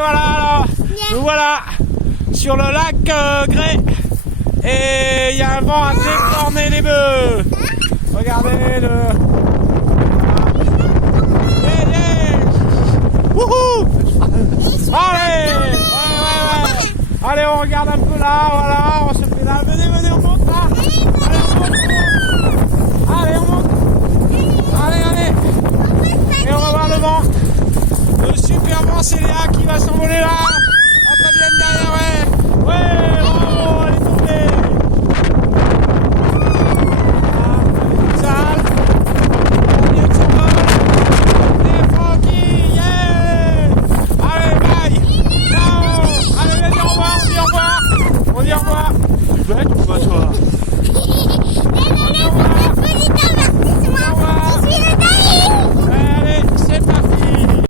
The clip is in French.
voilà, alors, nous voilà sur le lac Gré. Et il y a un vent à déformer les bœufs. Regardez le... Yeah, yeah. Wouhou. Allez, ouais. Allez, on regarde un peu là, voilà, on se fait là. Venez, on monte là. Allez, on monte. Allez. Et on va voir le vent. Le super vent, c'est Léa qui va s'envoler là.